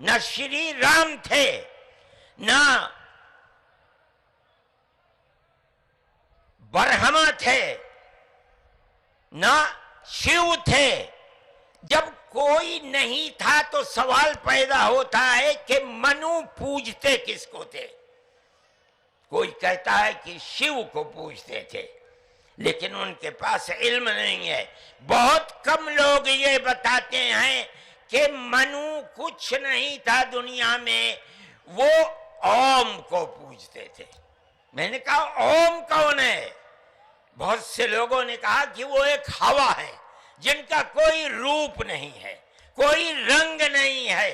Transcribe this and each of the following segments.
न श्री राम थे, न ब्रह्मा थे, न शिव थे। जब कोई नहीं था तो सवाल पैदा होता है कि मनु पूजते किसको थे। कोई कहता है कि शिव को पूजते थे, लेकिन उनके पास इल्म नहीं है। बहुत कम लोग ये बताते हैं कि मनु कुछ नहीं था दुनिया में, वो ओम को पूजते थे। मैंने कहा ओम कौन है? बहुत से लोगों ने कहा कि वो एक हवा है जिनका कोई रूप नहीं है, कोई रंग नहीं है,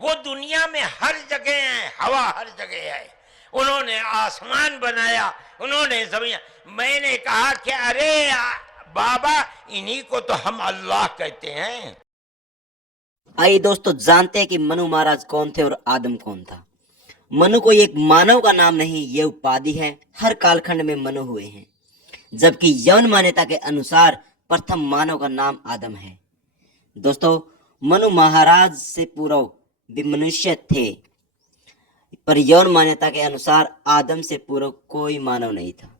वो दुनिया में हर जगह है, हवा हर जगह है। उन्होंने आसमान बनाया, उन्होंने जमीन। मैंने कहा कि अरे बाबा, इन्हीं को तो हम अल्लाह कहते हैं। आइए दोस्तों, जानते हैं कि मनु महाराज कौन थे और आदम कौन था। मनु कोई एक मानव का नाम नहीं, ये उपाधि है। हर कालखंड में मनु हुए हैं, जबकि यौन मान्यता के अनुसार प्रथम मानव का नाम आदम है। दोस्तों, मनु महाराज से पूर्व भी मनुष्य थे, पर यौन मान्यता के अनुसार आदम से पूर्व कोई मानव नहीं था।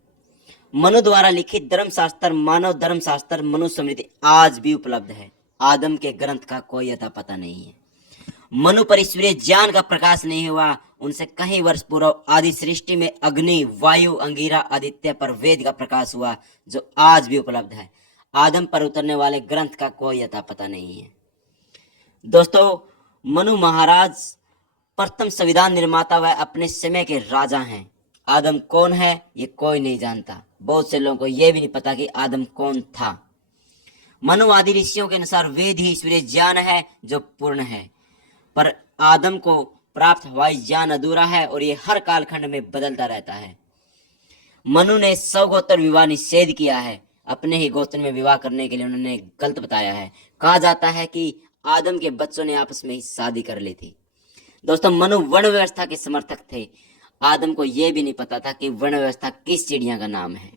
मनु द्वारा लिखित धर्मशास्त्र, मानव धर्मशास्त्र मनुस्मृति आज भी उपलब्ध है। आदम के ग्रंथ का कोई अता पता नहीं है। मनु पर ईश्वरीय ज्ञान का प्रकाश नहीं हुआ। उनसे कई वर्ष पूर्व आदि सृष्टि में अग्नि, वायु, अंगिरा, आदित्य पर वेद का प्रकाश हुआ, जो आज भी उपलब्ध है। आदम पर उतरने वाले ग्रंथ का कोई अता पता नहीं है। दोस्तों, मनु महाराज प्रथम संविधान निर्माता व अपने समय के राजा हैं। आदम कौन है ये कोई नहीं जानता। बहुत से लोगों को यह भी नहीं पता कि आदम कौन था। मनु आदि ऋषियों के अनुसार वेद ही ईश्वरीय ज्ञान है जो पूर्ण है, पर आदम को प्राप्त हवाई ज्ञान अधूरा है और ये हर कालखंड में बदलता रहता है। मनु ने सौगोत्र विवाह निषेध किया है। अपने ही गोत्र में विवाह करने के लिए उन्होंने गलत बताया है। कहा जाता है कि आदम के बच्चों ने आपस में ही शादी कर ली थी। दोस्तों, मनु वर्ण व्यवस्था के समर्थक थे। आदम को यह भी नहीं पता था कि वर्ण व्यवस्था किस चिड़िया का नाम है।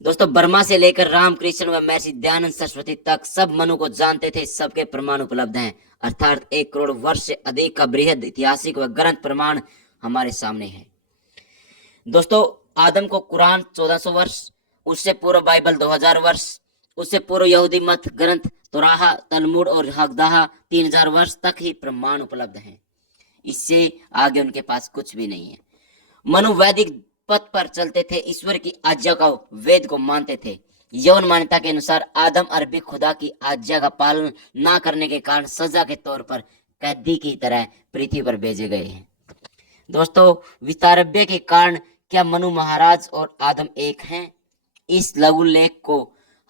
दोस्तों, बर्मा से लेकर रामकृष्ण व महर्षि दयानंद सरस्वती तक सब मनु को जानते थे। सबके प्रमाण उपलब्ध हैं, अर्थात 1 करोड़ वर्ष से अधिक का बृहद ऐतिहासिक व ग्रंथ प्रमाण हमारे सामने है। दोस्तों, आदम को कुरान 1400 वर्ष, उससे पूर्व बाइबल 2000 वर्ष, उससे पूर्व यहूदी मत ग्रंथ तोराह, तलमुड और हकदाह 3000 वर्ष तक ही प्रमाण उपलब्ध हैं। इससे आगे उनके पास कुछ भी नहीं है। मनु वैदिक पथ पर चलते थे, ईश्वर की आज्ञा को, वेद को मानते थे। यौन मान्यता के अनुसार आदम अरबी खुदा की आज्ञा का पालन ना करने के कारण सजा के तौर पर कैदी की तरह पृथ्वी पर भेजे गए हैं। दोस्तों, विस्तारभ्य के कारण क्या मनु महाराज और आदम एक हैं? इस लघु लेख को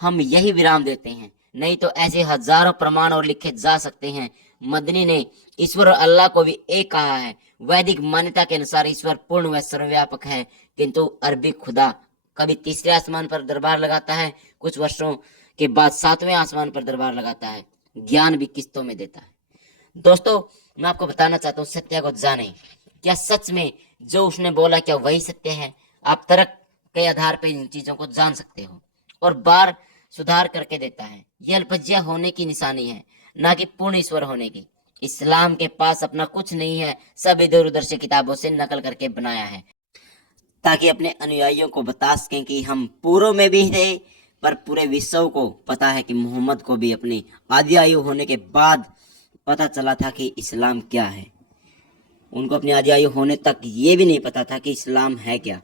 हम यही विराम देते हैं, नहीं तो ऐसे हजारों प्रमाण और लिखे जा सकते हैं। मदनी ने ईश्वर और अल्लाह को भी एक कहा है। वैदिक मान्यता के अनुसार ईश्वर पूर्ण व सर्वव्यापक है, किंतु अरबी खुदा कभी तीसरे आसमान पर दरबार लगाता है, कुछ वर्षों के बाद 7वें आसमान पर दरबार लगाता है। ज्ञान भी किस्तों में देता है। दोस्तों, मैं आपको बताना चाहता हूँ, सत्य को जाने। क्या सच में जो उसने बोला क्या वही सत्य है? आप तर्क के आधार पर इन चीजों को जान सकते हो और बार सुधार करके देता है। यह अल्पज्ञा होने की निशानी है, ना कि पूर्ण ईश्वर होने की। इस्लाम के पास अपना कुछ नहीं है, सब इधर उधर से किताबों से नकल करके बनाया है, ताकि अपने अनुयायियों को बता सकें कि हम पूर्व में भी थे, पर पूरे विश्व को पता है कि मोहम्मद को भी अपनी आदि आयु होने के बाद पता चला था कि इस्लाम क्या है। उनको अपनी आदि आयु होने तक ये भी नहीं पता था कि इस्लाम है क्या।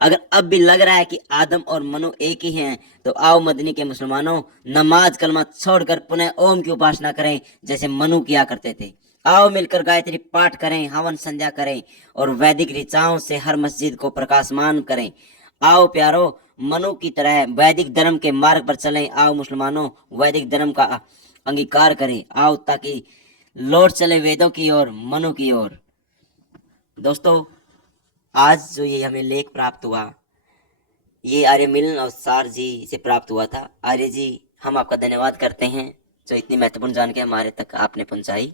अगर अब भी लग रहा है कि आदम और मनु एक ही हैं, तो आओ मदनी के मुसलमानों, नमाज कलमा छोड़कर पुनः ओम की उपासना करें, जैसे मनु किया करते थे। आओ मिलकर गायत्री पाठ करें, हवन संध्या करें और वैदिक ऋचाओं से हर मस्जिद को प्रकाशमान करें। आओ प्यारो, मनु की तरह वैदिक धर्म के मार्ग पर चलें। आओ मुसलमानों, वैदिक धर्म का अंगीकार करें। आओ, ताकि लौट चले वेदों की ओर, मनु की ओर। दोस्तों, आज जो ये हमें लेख प्राप्त हुआ, ये आर्य मिलन अवसार जी से प्राप्त हुआ था। आर्य जी, हम आपका धन्यवाद करते हैं जो इतनी महत्वपूर्ण जानकारी हमारे तक आपने पहुंचाई।